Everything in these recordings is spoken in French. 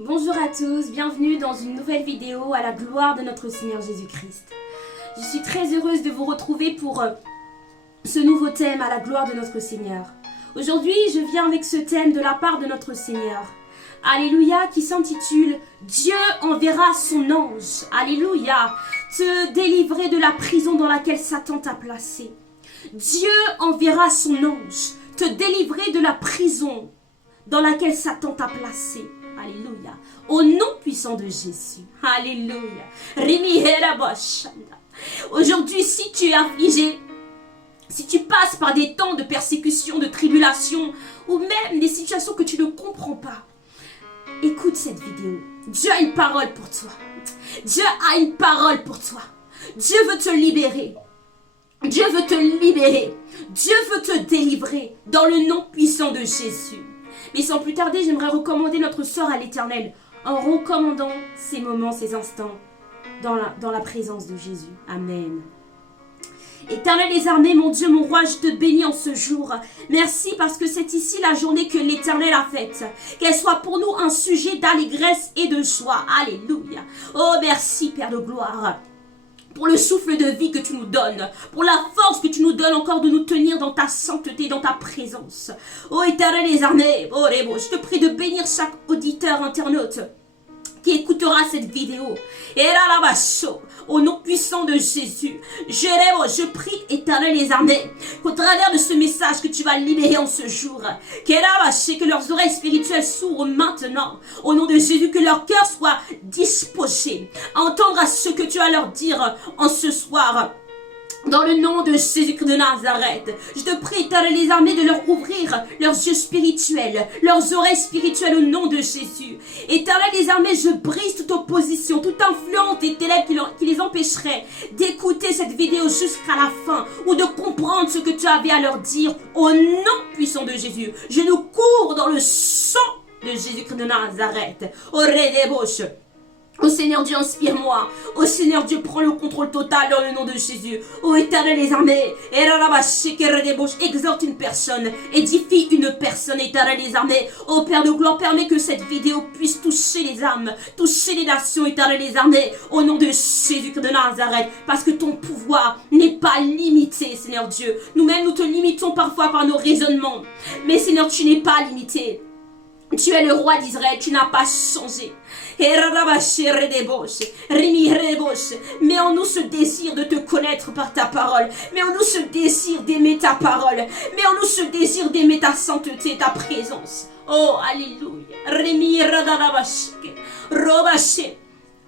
Bonjour à tous, bienvenue dans une nouvelle vidéo à la gloire de notre Seigneur Jésus-Christ. Je suis très heureuse de vous retrouver pour ce nouveau thème à la gloire de notre Seigneur. Aujourd'hui, je viens avec ce thème de la part de notre Seigneur. Alléluia, qui s'intitule « Dieu enverra son ange ». Alléluia, te délivrer de la prison dans laquelle Satan t'a placé. Dieu enverra son ange, te délivrer de la prison dans laquelle Satan t'a placé. Alléluia. Au nom puissant de Jésus. Alléluia. Aujourd'hui, si tu es affligé, si tu passes par des temps de persécution, de tribulation, ou même des situations que tu ne comprends pas, écoute cette vidéo. Dieu a une parole pour toi. Dieu a une parole pour toi. Dieu veut te libérer. Dieu veut te libérer. Dieu veut te délivrer dans le nom puissant de Jésus. Mais sans plus tarder, j'aimerais recommander notre sort à l'Éternel en recommandant ces moments, ces instants dans la présence de Jésus. Amen. Éternel des armées, mon Dieu, mon roi, je te bénis en ce jour. Merci parce que c'est ici la journée que l'Éternel a faite. Qu'elle soit pour nous un sujet d'allégresse et de joie. Alléluia. Oh, merci, Père de gloire, pour le souffle de vie que tu nous donnes, pour la force que tu nous donnes encore de nous tenir dans ta sainteté, dans ta présence. Oh Éternel des armées, oh Rébo, je te prie de bénir chaque auditeur, internaute qui écoutera cette vidéo. Et là, au nom puissant de Jésus, je prie, Éternel des armées, qu'au travers de ce message que tu vas libérer en ce jour, que leurs oreilles spirituelles s'ouvrent maintenant, au nom de Jésus, que leur cœur soit disposé à entendre à ce que tu vas leur dire en ce soir. Dans le nom de Jésus-Christ de Nazareth, je te prie, Éternel des armées, de leur ouvrir leurs yeux spirituels, leurs oreilles spirituelles au nom de Jésus. Éternel des armées, je brise toute opposition, toute influence des ténèbres qui les empêcherait d'écouter cette vidéo jusqu'à la fin ou de comprendre ce que tu avais à leur dire au nom puissant de Jésus. Je nous cours dans le sang de Jésus-Christ de Nazareth. Au Redébauche. Oh Seigneur Dieu, inspire-moi. Oh Seigneur Dieu, prends le contrôle total dans le nom de Jésus. Oh Éternel des armées, exhorte une personne, édifie une personne, Éternel des armées. Oh Père de gloire, permets que cette vidéo puisse toucher les âmes, toucher les nations, Éternel des armées, au nom de Jésus de Nazareth, parce que ton pouvoir n'est pas limité, Seigneur Dieu. Nous-mêmes, nous te limitons parfois par nos raisonnements, mais Seigneur, tu n'es pas limité. Tu es le roi d'Israël, tu n'as pas changé. Mets en nous ce désir de te connaître par ta parole. Mets en nous ce désir d'aimer ta parole. Mets en nous ce désir d'aimer ta sainteté, ta présence. Oh, alléluia.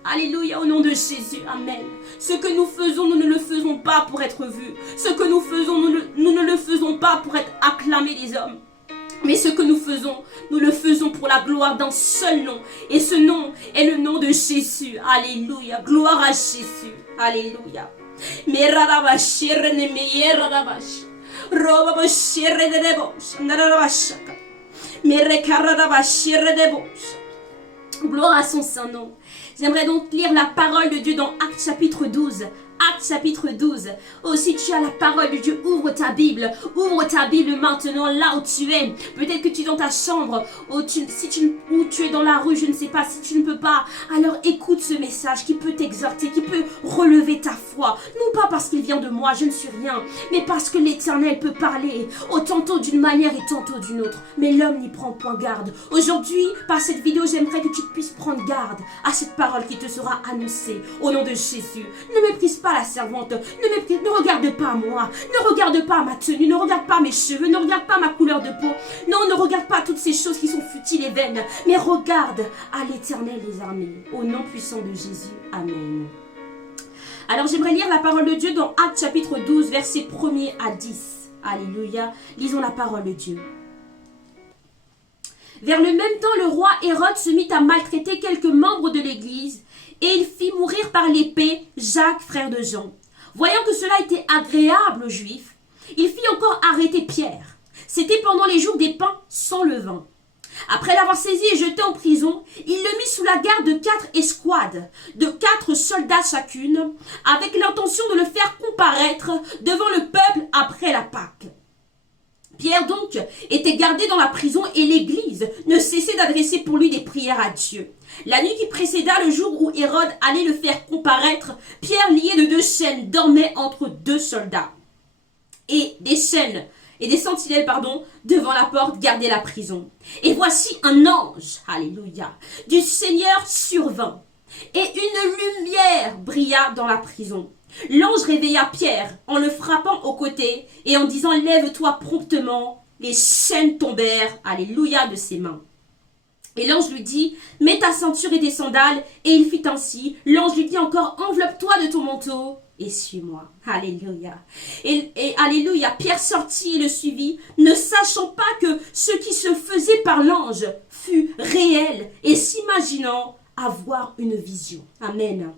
Alléluia, au nom de Jésus, amen. Ce que nous faisons, nous ne le faisons pas pour être vus. Ce que nous faisons, nous ne le faisons pas pour être acclamés des hommes. Mais ce que nous faisons, nous le faisons pour la gloire d'un seul nom. Et ce nom est le nom de Jésus. Alléluia. Gloire à Jésus. Alléluia. Gloire à son saint nom. J'aimerais donc lire la parole de Dieu dans Actes chapitre 12. Actes chapitre 12. Oh, si tu as la parole de Dieu, ouvre ta Bible maintenant là où tu es. Peut-être que tu es dans ta chambre, ou tu es dans la rue, je ne sais pas. Si tu ne peux pas, alors écoute ce message qui peut t'exhorter, qui peut relever ta foi. Non pas parce qu'il vient de moi, je ne suis rien, mais parce que l'Éternel peut parler, tantôt d'une manière et tantôt d'une autre. Mais l'homme n'y prend point garde. Aujourd'hui, par cette vidéo, j'aimerais que tu puisses prendre garde à cette parole qui te sera annoncée au nom de Jésus. Ne méprise pas la servante, ne regarde pas moi, ne regarde pas ma tenue, ne regarde pas mes cheveux, ne regarde pas ma couleur de peau, non, ne regarde pas toutes ces choses qui sont futiles et vaines, mais regarde à l'Éternel des armées, au nom puissant de Jésus, amen. Alors j'aimerais lire la parole de Dieu dans Actes chapitre 12, versets 1er à 10, alléluia, lisons la parole de Dieu. Vers le même temps, le roi Hérode se mit à maltraiter quelques membres de l'église, et il fit mourir par l'épée Jacques, frère de Jean. Voyant que cela était agréable aux Juifs, il fit encore arrêter Pierre. C'était pendant les jours des pains sans levain. Après l'avoir saisi et jeté en prison, il le mit sous la garde de 4 escouades, de 4 soldats chacune, avec l'intention de le faire comparaître devant le peuple après la Pâque. Pierre donc était gardé dans la prison et l'église ne cessait d'adresser pour lui des prières à Dieu. La nuit qui précéda le jour où Hérode allait le faire comparaître, Pierre, lié de 2 chaînes, dormait entre 2 soldats. Et des sentinelles, devant la porte gardaient la prison. Et voici un ange, alléluia, du Seigneur survint, et une lumière brilla dans la prison. L'ange réveilla Pierre en le frappant au côté et en disant « Lève-toi promptement ». Les chaînes tombèrent, alléluia, de ses mains. Et l'ange lui dit « Mets ta ceinture et tes sandales ». Et il fit ainsi. L'ange lui dit encore « Enveloppe-toi de ton manteau et suis-moi ». Alléluia. Et alléluia, Pierre sortit et le suivit, ne sachant pas que ce qui se faisait par l'ange fut réel et s'imaginant avoir une vision. Amen.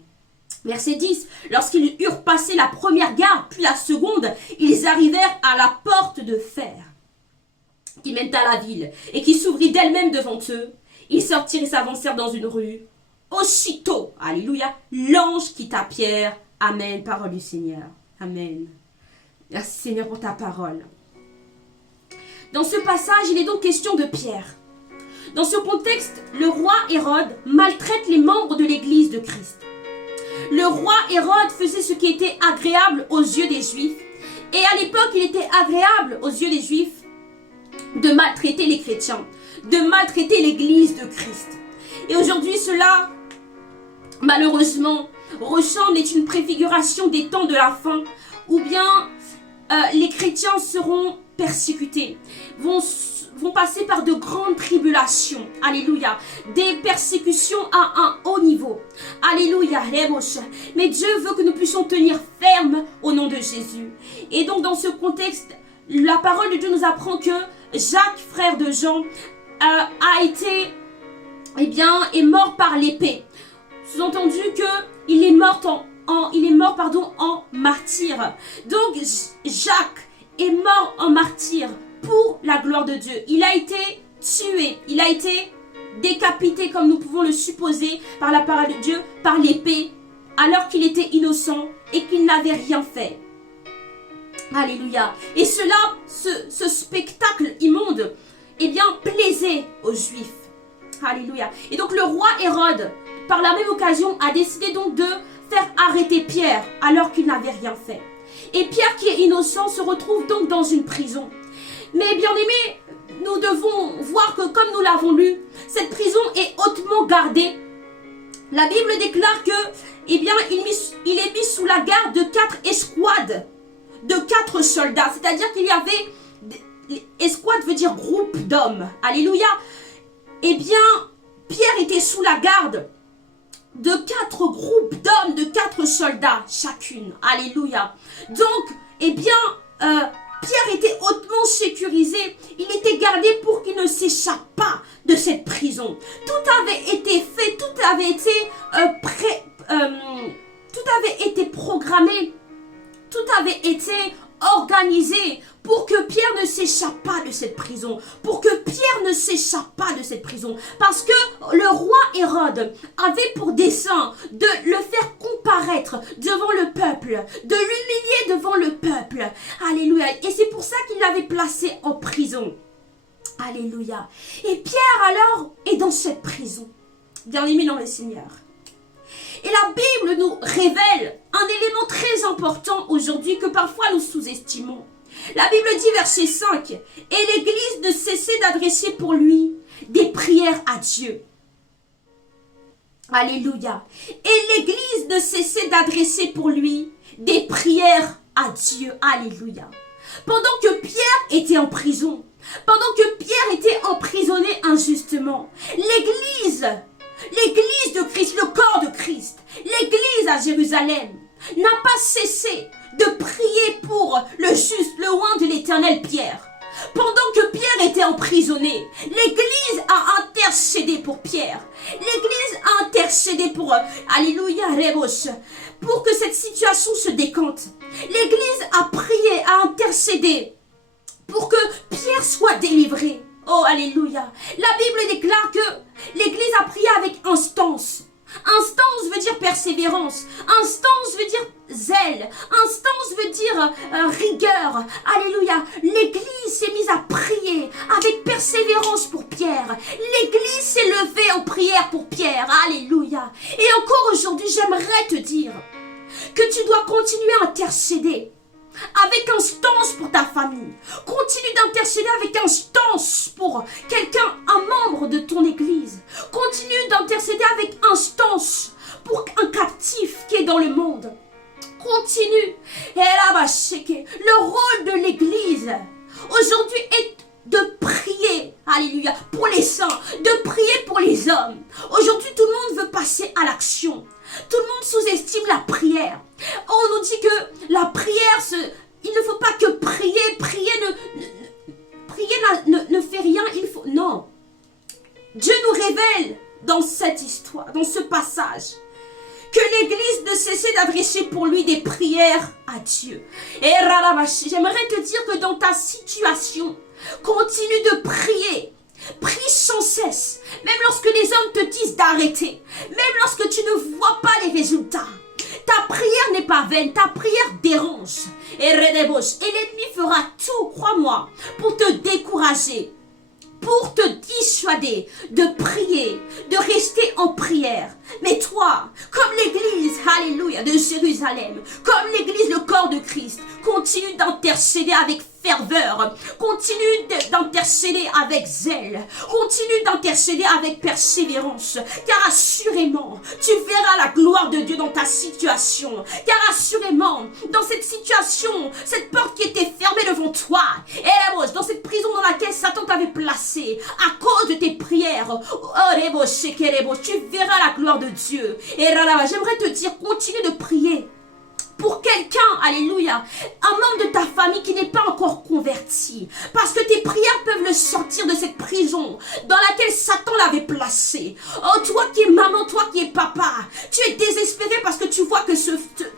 Verset 10. Lorsqu'ils eurent passé la première garde, puis la seconde, ils arrivèrent à la porte de fer qui mène à la ville et qui s'ouvrit d'elle-même devant eux. Ils sortirent et s'avancèrent dans une rue. Aussitôt, alléluia, l'ange quitta Pierre. Amen, parole du Seigneur. Amen. Merci Seigneur pour ta parole. Dans ce passage, il est donc question de Pierre. Dans ce contexte, le roi Hérode maltraite les membres de l'église de Christ. Le roi Hérode faisait ce qui était agréable aux yeux des Juifs. Et à l'époque, il était agréable aux yeux des Juifs de maltraiter les chrétiens, de maltraiter l'église de Christ. Et aujourd'hui, cela, malheureusement, ressemble, est une préfiguration des temps de la fin, où bien les chrétiens seront persécutés, vont passer par de grandes tribulations, alléluia, des persécutions à un haut niveau, alléluia, mais Dieu veut que nous puissions tenir ferme au nom de Jésus. Et donc dans ce contexte, la parole de Dieu nous apprend que Jacques, frère de Jean, est mort par l'épée. Sous-entendu qu'il est mort en martyr. Donc Jacques est mort en martyr pour la gloire de Dieu. Il a été tué, il a été décapité, comme nous pouvons le supposer, par la parole de Dieu, par l'épée, alors qu'il était innocent et qu'il n'avait rien fait. Alléluia. Et cela, ce spectacle immonde, plaisait aux Juifs. Alléluia. Et donc le roi Hérode, par la même occasion, a décidé donc de faire arrêter Pierre, alors qu'il n'avait rien fait. Et Pierre, qui est innocent, se retrouve donc dans une prison. Mais bien aimés, nous devons voir que, comme nous l'avons lu, cette prison est hautement gardée. La Bible déclare que, il est mis sous la garde de 4 escouades, de 4 soldats. C'est-à-dire qu'il y avait, escouade veut dire groupe d'hommes. Alléluia. Pierre était sous la garde de 4 groupes d'hommes, de 4 soldats chacune. Alléluia. Donc, Pierre était hautement sécurisé. Il était gardé pour qu'il ne s'échappe pas de cette prison. Tout avait été fait, tout avait été programmé, tout avait été organisé pour que Pierre ne s'échappe pas de cette prison. Pour que Pierre ne s'échappe pas de cette prison. Parce que le roi Hérode avait pour dessein de le faire comparaître devant le peuple, de l'humilier devant le peuple. Alléluia. Et c'est pour ça qu'il l'avait placé en prison. Alléluia. Et Pierre alors est dans cette prison. Bien-aimé dans le Seigneur. Et la Bible nous révèle un élément très important aujourd'hui que parfois nous sous-estimons. La Bible dit, verset 5, « Et l'Église ne cessait d'adresser pour lui des prières à Dieu. » Alléluia. Et l'Église ne cessait d'adresser pour lui des prières à Dieu. Alléluia. Pendant que Pierre était en prison, pendant que Pierre était emprisonné injustement, l'Église de Christ, le corps de Christ, l'Église à Jérusalem, n'a pas cessé de prier pour le juste, le oint de l'Éternel Pierre. Pendant que Pierre était emprisonné, l'Église a intercédé pour Pierre. L'Église a intercédé pour, alléluia, pour que cette situation se décante. L'Église a prié, a intercédé pour que Pierre soit délivré. Oh, alléluia. La Bible déclare que l'Église a prié avec instance. Instance veut dire persévérance. Instance veut dire zèle. Instance veut dire rigueur. Alléluia. L'Église s'est mise à prière pour Pierre. Alléluia. Et encore aujourd'hui, j'aimerais te dire que tu dois continuer à intercéder avec instance pour ta famille. Continue d'intercéder avec instance pour quelqu'un, un membre de ton église. Continue d'intercéder avec instance pour un captif qui est dans le monde. Continue. Et là, le rôle de l'église aujourd'hui est de prier, alléluia, pour les saints, de prier pour les hommes. Aujourd'hui, tout le monde veut passer à l'action. Tout le monde sous-estime la prière. On nous dit que la prière, il ne faut pas que prier, prier ne fait rien, il faut... Non. Dieu nous révèle dans cette histoire, dans ce passage, que l'Église ne cessait d'adresser pour lui des prières à Dieu. Et j'aimerais te dire que dans ta situation, continue de prier. Prie sans cesse, même lorsque les hommes te disent d'arrêter, même lorsque tu ne vois pas les résultats. Ta prière n'est pas vaine, ta prière dérange. Et l'ennemi fera tout, crois-moi, pour te décourager, pour te dissuader de prier, de rester en prière. Mais toi, comme l'église, alléluia, de Jérusalem, comme l'église, le corps de Christ, continue d'intercéder avec ferveur, continue d'intercéder avec zèle, continue d'intercéder avec persévérance, car assurément, tu verras la gloire de Dieu dans ta situation, car assurément, dans cette situation, cette porte qui était fermée devant toi, et dans cette prison dans laquelle Satan t'avait placé, à cause de tes prières, tu verras la gloire de Dieu. Et j'aimerais te dire, continue de prier pour quelqu'un, alléluia, un membre de ta famille qui n'est pas encore converti. Parce que tes prières peuvent le sortir de cette prison dans laquelle Satan l'avait placé. Oh, toi qui es maman, toi qui es papa, tu es désespéré parce que tu vois que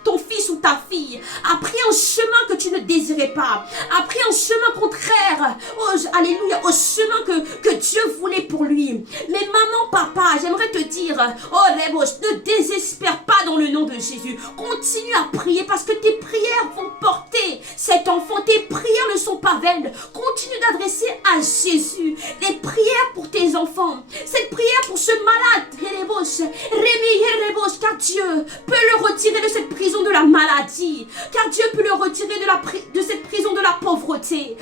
ton fils ou ta fille a pris un chemin que tu ne désirais pas, a pris un chemin contraire, oh, alléluia, au chemin que Dieu voulait pour lui. Mais maman, papa, j'aimerais te dire, oh, ne désespère pas dans le nom de Jésus. Continue à prier parce que tes prières vont porter cet enfant. Tes prières ne sont pas vaines. Continue d'adresser à Jésus les prières pour tes enfants. Cette prière pour ce malade, car Dieu peut le retirer de cette prison de la maladie, car Dieu peut le retirer de cette prison de la pauvreté.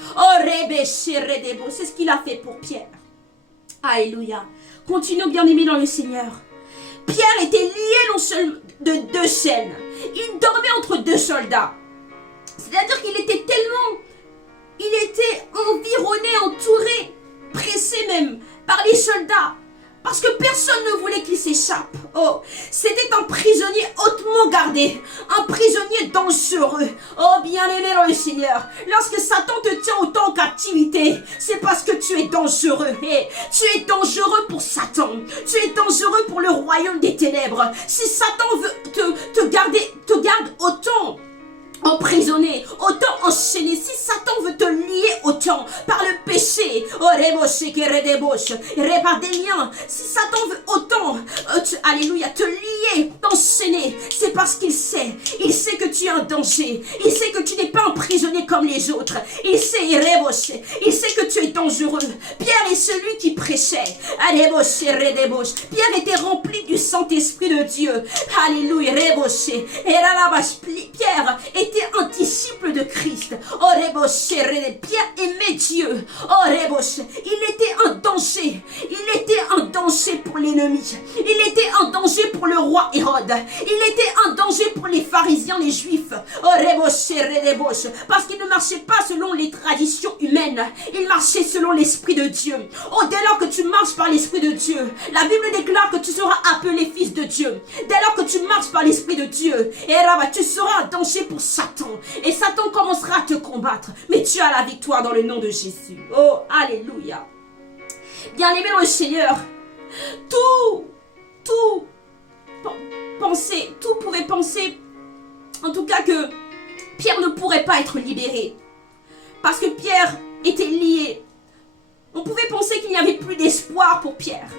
C'est ce qu'il a fait pour Pierre. Alléluia. Continuons, bien-aimés dans le Seigneur. Pierre était lié de deux chaînes. Il dormait entre deux soldats. C'est-à-dire qu'il était environné, entouré, pressé même par les soldats. Parce que personne ne voulait qu'il s'échappe. Oh, c'était un prisonnier hautement gardé, un prisonnier dangereux. Oh, bien-aimé dans le Seigneur, lorsque Satan te tient autant en captivité, c'est parce que tu es dangereux. Et tu es dangereux pour Satan. Tu es dangereux pour le royaume des ténèbres. Si Satan veut te garde autant emprisonné, autant enchaîné, si Satan veut te lier autant par le péché, par des liens, si Satan veut autant, alléluia, te lier, t'enchaîner, c'est parce qu'il sait que tu es un danger, il sait que tu n'es pas un prisonnier comme les autres, il sait que tu es dangereux. Pierre est celui qui prêchait, Pierre était rempli du Saint-Esprit de Dieu, alléluia, Pierre était un disciple de Christ. Pierre aimait Dieu. Il était un danger. Il était un danger pour l'ennemi. Il était un danger pour le roi Hérode. Il était un danger pour les pharisiens, les juifs. Parce qu'il ne marchait pas selon les traditions humaines. Il marchait selon l'Esprit de Dieu. Oh, dès lors que tu marches par l'Esprit de Dieu, la Bible déclare que tu seras appelé fils de Dieu. Dès lors que tu marches par l'Esprit de Dieu, et là, tu seras un danger pour Satan. Et Satan commencera à te combattre. Mais tu as la victoire dans le nom de Jésus. Oh, alléluia. Bien-aimé dans le Seigneur, tout pouvait penser, en tout cas, que Pierre ne pourrait pas être libéré. Parce que Pierre était lié. On pouvait penser qu'il n'y avait plus d'espoir pour Pierre.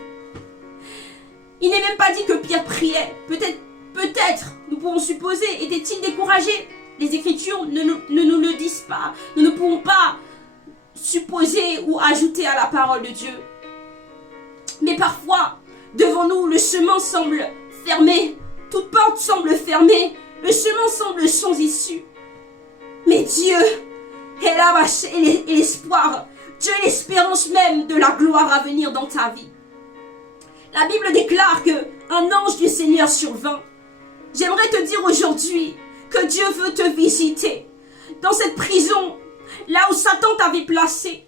Il n'est même pas dit que Pierre priait. Peut-être, nous pouvons supposer, était-il découragé? Les Écritures ne nous le disent pas. Nous ne pouvons pas supposer ou ajouter à la parole de Dieu. Mais parfois, devant nous, le chemin semble fermé, toute porte semble fermée, le chemin semble sans issue. Mais Dieu est la vache et l'espoir, Dieu est l'espérance même de la gloire à venir dans ta vie. La Bible déclare qu'un ange du Seigneur survint. J'aimerais te dire aujourd'hui que Dieu veut te visiter dans cette prison, là où Satan t'avait placé,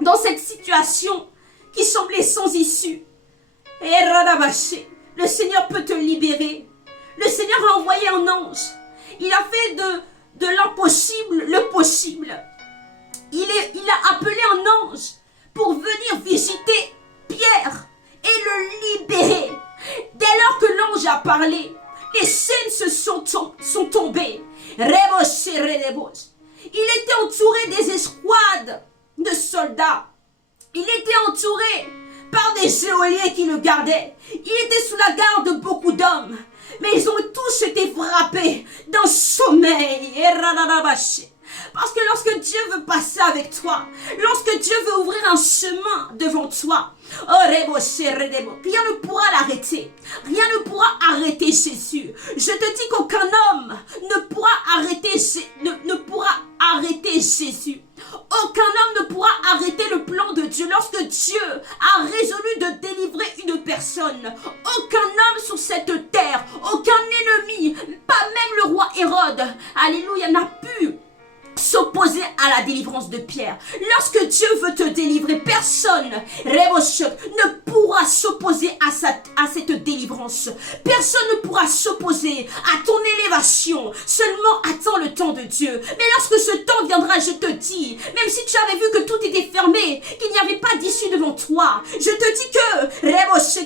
dans cette situation qui semblait sans issue. Et le Seigneur peut te libérer. Le Seigneur a envoyé un ange. Il a fait de l'impossible le possible. Il a appelé un ange pour venir visiter Pierre et le libérer. Dès lors que l'ange a parlé, les chaînes se sont tombées. Il était entouré des escouades de soldats. Il était entouré par des geôliers qui le gardaient. Il était sous la garde de beaucoup d'hommes. Mais ils ont tous été frappés d'un sommeil. Parce que lorsque Dieu veut passer avec toi, lorsque Dieu veut ouvrir un chemin devant toi, rien ne pourra l'arrêter. Rien ne pourra arrêter Jésus. Je te dis qu'aucun homme ne pourra arrêter Jésus. Aucun homme ne pourra arrêter le plan de Dieu. Lorsque Dieu a résolu de délivrer une personne, aucun homme sur cette terre, aucun ennemi, pas même le roi Hérode, alléluia, n'a pu s'opposer à la délivrance de Pierre. Lorsque Dieu veut te délivrer, personne ne pourra s'opposer à cette délivrance. Personne ne pourra s'opposer à ton élévation. Seulement attends le temps de Dieu. Mais lorsque ce temps viendra, je te dis, même si tu avais vu que tout était fermé, qu'il n'y avait pas d'issue devant toi, je te dis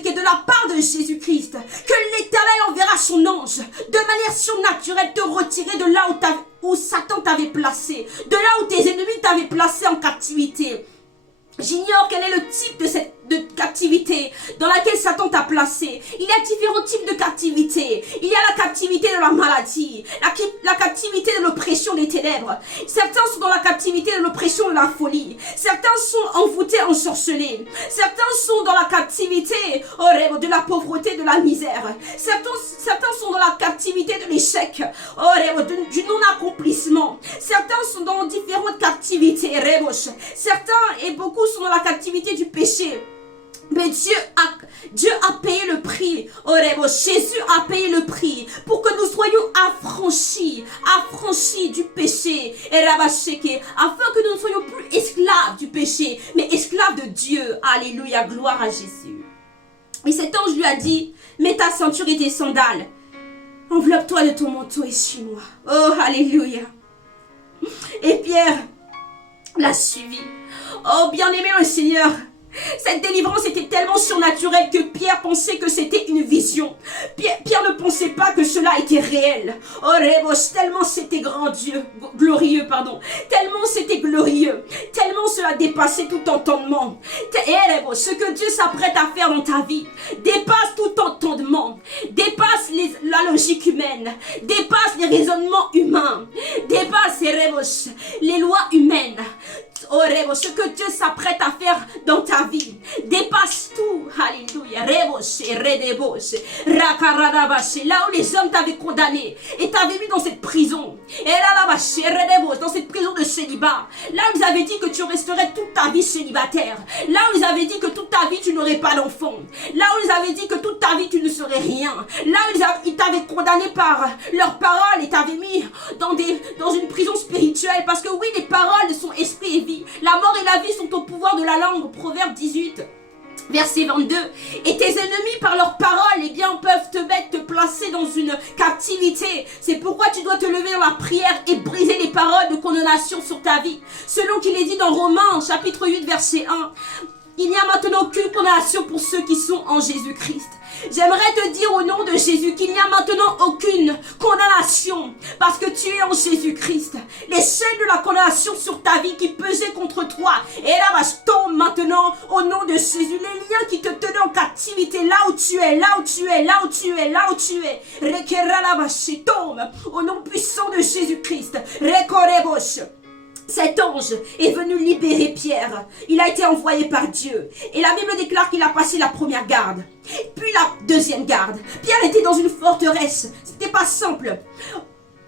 que de la part de Jésus-Christ, que l'Éternel enverra son ange de manière surnaturelle te retirer de là où Satan t'avait placé, de là où tes ennemis t'avaient placé en captivité. J'ignore quel est le type de captivité dans laquelle Satan t'a placé. Il y a différents types de captivité. Il y a la captivité de la maladie, la captivité de l'oppression des ténèbres. Certains sont dans la captivité de l'oppression de la folie. Certains sont envoûtés, ensorcelés. Certains sont dans la captivité de la pauvreté, de la misère. Certains sont dans la captivité de l'échec, du non-accomplissement. Certains sont dans différentes captivités. Certains et beaucoup sont dans la captivité du péché. Mais Dieu a payé le prix. Jésus a payé le prix pour que nous soyons affranchis du péché. Afin que nous ne soyons plus esclaves du péché, mais esclaves de Dieu. Alléluia, gloire à Jésus. Et cet ange lui a dit, mets ta ceinture et tes sandales. Enveloppe-toi de ton manteau et suis-moi. Oh, alléluia. Et Pierre l'a suivi. Oh, bien-aimé le Seigneur, cette délivrance était tellement surnaturelle que Pierre pensait que c'était une vision. Pierre ne pensait pas que cela était réel. Oh, tellement c'était glorieux. Tellement c'était glorieux. Tellement cela dépassait tout entendement. Ce que Dieu s'apprête à faire dans ta vie dépasse tout entendement. Dépasse la logique humaine. Dépasse les raisonnements humains. Dépasse les lois humaines. Ce que Dieu s'apprête à faire dans ta vie dépasse tout. Alléluia. Là où les hommes t'avaient condamné et t'avaient mis dans cette prison, dans cette prison de célibat, là où ils avaient dit que tu resterais toute ta vie célibataire, là où ils avaient dit que toute ta vie tu n'aurais pas d'enfant, là où ils avaient dit que toute ta vie tu ne serais rien, là où ils t'avaient condamné par leurs paroles et t'avaient mis dans une prison spirituelle, parce que oui, les paroles sont esprit et vie. La mort et la vie sont au pouvoir de la langue. Proverbe 18, verset 22. Et tes ennemis, par leurs paroles, peuvent te placer dans une captivité. C'est pourquoi tu dois te lever dans la prière et briser les paroles de condamnation sur ta vie. Selon qu'il est dit dans Romains, chapitre 8, verset 1. Il n'y a maintenant aucune condamnation pour ceux qui sont en Jésus-Christ. J'aimerais te dire au nom de Jésus qu'il n'y a maintenant aucune condamnation parce que tu es en Jésus-Christ. Les chaînes de la condamnation sur ta vie qui pesaient contre toi, et là, tombent maintenant au nom de Jésus. Les liens qui te tenaient en captivité, là où tu es, tombe au nom puissant de Jésus-Christ. Cet ange est venu libérer Pierre. Il a été envoyé par Dieu. Et la Bible déclare qu'il a passé la première garde, puis la deuxième garde. Pierre était dans une forteresse. C'était pas simple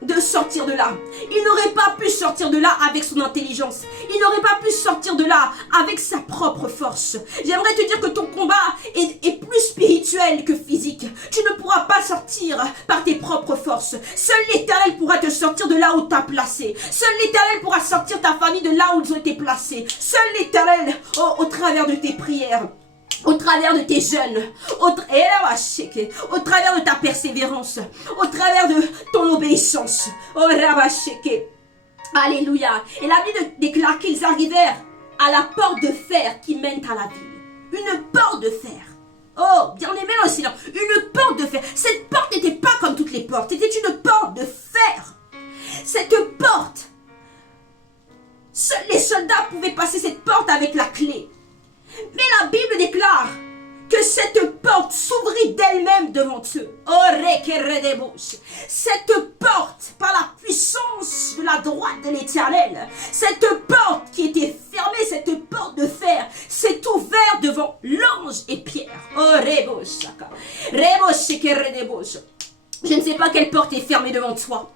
de sortir de là. Il n'aurait pas pu sortir de là avec son intelligence. Il n'aurait pas pu sortir de là avec sa propre force. J'aimerais te dire que ton combat est plus spirituel que physique. Tu ne pourras pas sortir par tes propres forces. Seul l'Éternel pourra te sortir de là où t'as placé. Seul l'Éternel pourra sortir ta famille de là où ils ont été placés. Seul l'Éternel, au travers de tes prières, au travers de tes jeûnes, au travers de ta persévérance, au travers de ton obéissance. Alléluia. Et la Bible déclare qu'ils arrivèrent à la porte de fer qui mène à la ville. Une porte de fer. Oh, bien aimé dans le Seigneur, une porte de fer. Cette porte n'était pas comme toutes les portes, c'était une porte de fer. Cette porte, seuls les soldats pouvaient passer cette porte avec la clé. Mais la Bible déclare que cette porte s'ouvrit d'elle-même devant eux. Cette porte, par la puissance de la droite de l'Éternel, cette porte qui était fermée, cette porte de fer, s'est ouverte devant l'ange et Pierre. Je ne sais pas quelle porte est fermée devant toi.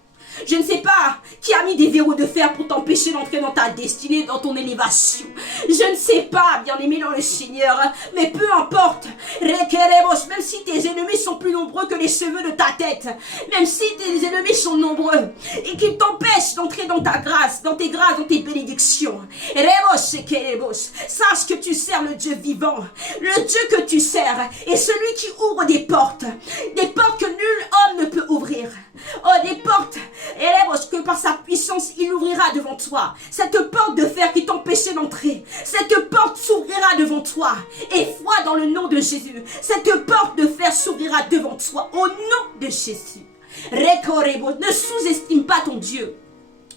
Je ne sais pas qui a mis des verrous de fer pour t'empêcher d'entrer dans ta destinée, dans ton élévation. Je ne sais pas, bien-aimé dans le Seigneur, mais peu importe. Même si tes ennemis sont plus nombreux que les cheveux de ta tête, même si tes ennemis sont nombreux et qu'ils t'empêchent d'entrer dans ta grâce, dans tes grâces, dans tes bénédictions. Sache que tu sers le Dieu vivant. Le Dieu que tu sers est celui qui ouvre des portes que nul homme ne peut ouvrir. Oh, des portes que par sa puissance il ouvrira devant toi. Cette porte de fer qui t'empêchait d'entrer, cette porte s'ouvrira devant toi. Et foi dans le nom de Jésus, cette porte de fer s'ouvrira devant toi au nom de Jésus. Ne sous-estime pas ton Dieu.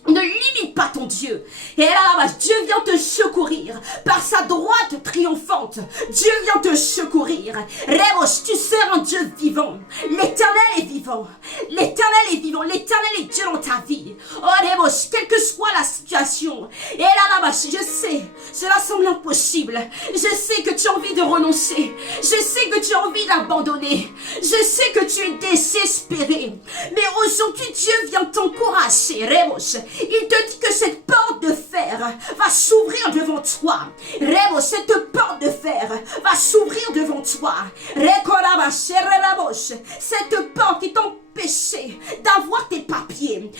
Ne limite pas ton Dieu. Et là, Dieu vient te secourir par sa droite triomphante. Dieu vient te secourir. Remos, tu sers un Dieu vivant. L'Éternel est vivant. L'Éternel est vivant. L'Éternel est Dieu dans ta vie. Oh, Remos, quelle que soit la situation. Et là, je sais, cela semble impossible. Je sais que tu as envie de renoncer. Je sais que tu as envie d'abandonner. Je sais que tu es désespéré. Mais aujourd'hui, Dieu vient t'encourager. Remos. Il te dit que cette porte de fer va s'ouvrir devant toi. Remo, cette porte de fer va s'ouvrir devant toi. Cette porte qui t'empêchait d'avoir tes papiers,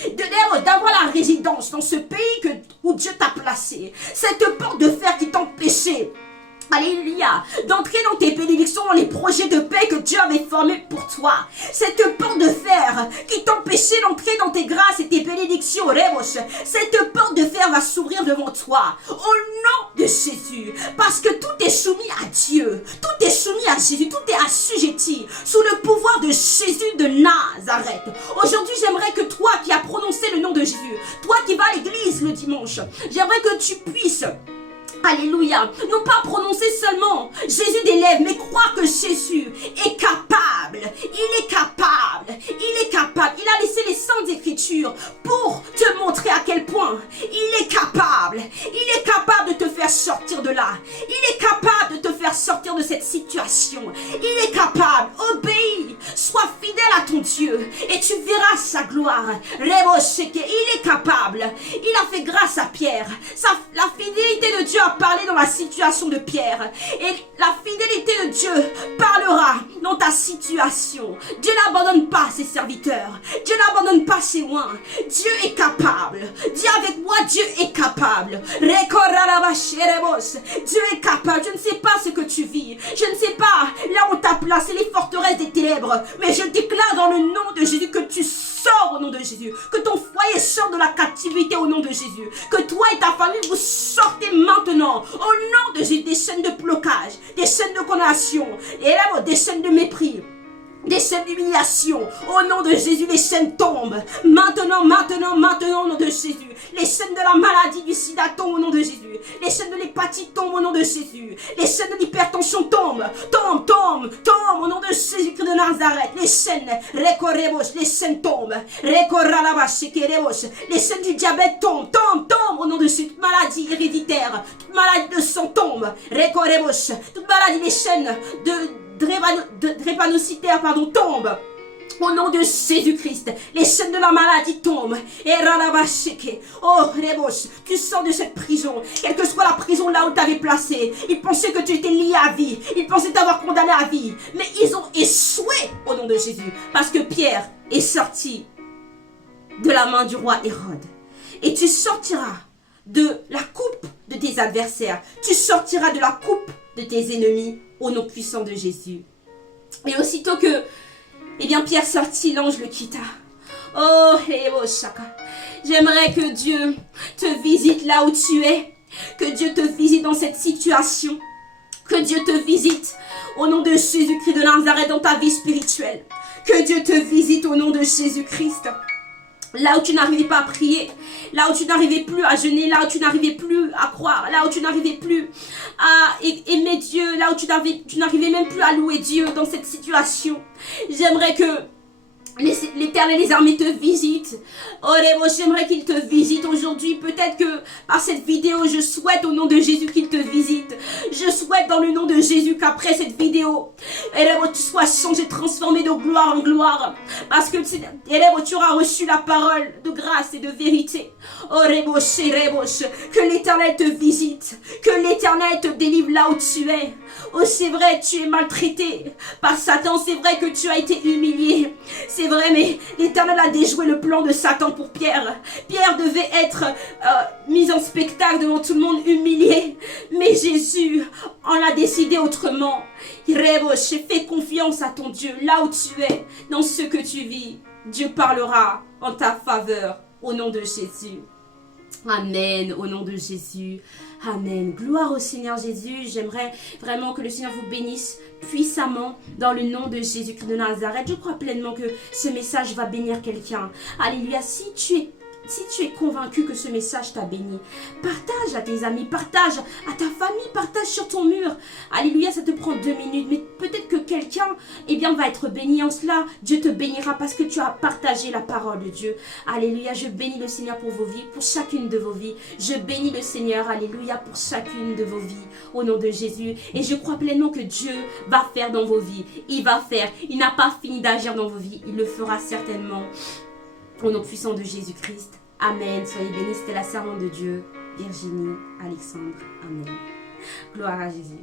d'avoir la résidence dans ce pays où Dieu t'a placé. Cette porte de fer qui t'empêchait, alléluia, d'entrer dans tes bénédictions, dans les projets de paix que Dieu avait formés pour toi. Cette porte de fer qui t'empêchait d'entrer dans tes grâces et tes bénédictions, cette porte de fer va s'ouvrir devant toi au nom de Jésus, parce que tout est soumis à Dieu, tout est soumis à Jésus, tout est assujetti sous le pouvoir de Jésus de Nazareth. Aujourd'hui, j'aimerais que toi qui as prononcé le nom de Jésus, toi qui vas à l'église le dimanche, j'aimerais que tu puisses, alléluia, non pas prononcer seulement Jésus des lèvres, mais croire que Jésus est capable. Il est capable. Il est capable. Il a laissé les saintes écritures pour te montrer à quel point il est capable. Il est capable de te faire sortir de là. Il est capable de te faire sortir de cette situation. Il est capable. Obéis. Sois fidèle à ton Dieu et tu verras sa gloire. Il est capable. Il a fait grâce à Pierre. La fidélité de Dieu a parlé dans la situation de Pierre. Et la fidélité de Dieu parlera dans ta situation. Dieu n'abandonne pas ses serviteurs. Dieu n'abandonne pas ses oins. Dieu est capable. Dis avec moi, Dieu est capable. Dieu est capable. Je ne sais pas ce que tu vis. Je ne sais pas là où on t'a placé les forteresses des ténèbres. Mais je déclare dans le nom de Jésus que tu sors au nom de Jésus. Que ton foyer sort de la captivité au nom de Jésus. Que toi et ta famille vous sortez maintenant au nom de Jésus des chaînes de blocage, des chaînes de condamnation, et là, des chaînes de mépris, des chaînes d'humiliation. Au nom de Jésus, les chaînes tombent. Maintenant, au nom de Jésus. Les chaînes de la maladie du sida tombent au nom de Jésus. Les chaînes de l'hépatite tombent au nom de Jésus. Les chaînes de l'hypertension tombent au nom de de Jésus-Christ de Nazareth, les chaînes tombent. Les chaînes du diabète tombent. Au nom de Jésus. Toute maladie héréditaire, toute maladie de sang tombe. Toute maladie, les chaînes de drépanocytaire, tombent. Au nom de Jésus-Christ, les chaînes de la maladie tombent. Oh, tu sors de cette prison. Quelle que soit la prison là où tu avais placé, ils pensaient que tu étais lié à vie. Ils pensaient t'avoir condamné à vie. Mais ils ont échoué au nom de Jésus. Parce que Pierre est sorti de la main du roi Hérode. Et tu sortiras de la coupe de tes adversaires. Tu sortiras de la coupe de tes ennemis au nom puissant de Jésus. Et aussitôt que Pierre sortit, l'ange le quitta. Oh, j'aimerais que Dieu te visite là où tu es. Que Dieu te visite dans cette situation. Que Dieu te visite au nom de Jésus-Christ de Nazareth dans ta vie spirituelle. Que Dieu te visite au nom de Jésus-Christ. Là où tu n'arrivais pas à prier, là où tu n'arrivais plus à jeûner, là où tu n'arrivais plus à croire, là où tu n'arrivais plus à aimer Dieu, là où tu n'arrivais même plus à louer Dieu dans cette situation. J'aimerais que l'Éternel des armées te visite. Oh, j'aimerais qu'il te visite aujourd'hui. Peut-être que par cette vidéo, je souhaite au nom de Jésus qu'il te visite. Je souhaite dans le nom de Jésus qu'après cette vidéo, tu sois changé, transformé de gloire en gloire. Parce que tu auras reçu la parole de grâce et de vérité. Oh, que l'Éternel te visite. Que l'Éternel te délivre là où tu es. Oh, c'est vrai, tu es maltraité par Satan. C'est vrai que tu as été humilié. C'est vrai, mais l'Éternel a déjoué le plan de Satan pour Pierre. Pierre devait être mis en spectacle devant tout le monde, humilié. Mais Jésus en a décidé autrement. Fais confiance à ton Dieu. Là où tu es, dans ce que tu vis, Dieu parlera en ta faveur au nom de Jésus. Amen, au nom de Jésus. Amen. Gloire au Seigneur Jésus. J'aimerais vraiment que le Seigneur vous bénisse puissamment dans le nom de Jésus-Christ de Nazareth. Je crois pleinement que ce message va bénir quelqu'un. Alléluia. Si tu es convaincu que ce message t'a béni, partage à tes amis, partage à ta famille, partage sur ton mur. Alléluia, ça te prend 2 minutes, mais peut-être que quelqu'un va être béni en cela. Dieu te bénira parce que tu as partagé la parole de Dieu. Alléluia, je bénis le Seigneur pour vos vies, pour chacune de vos vies. Je bénis le Seigneur, alléluia, pour chacune de vos vies, au nom de Jésus. Et je crois pleinement que Dieu va faire dans vos vies. Il va faire. Il n'a pas fini d'agir dans vos vies. Il le fera certainement. Au nom puissant de Jésus-Christ. Amen. Soyez bénis. C'était la servante de Dieu, Virginie Alexandre. Amen. Gloire à Jésus.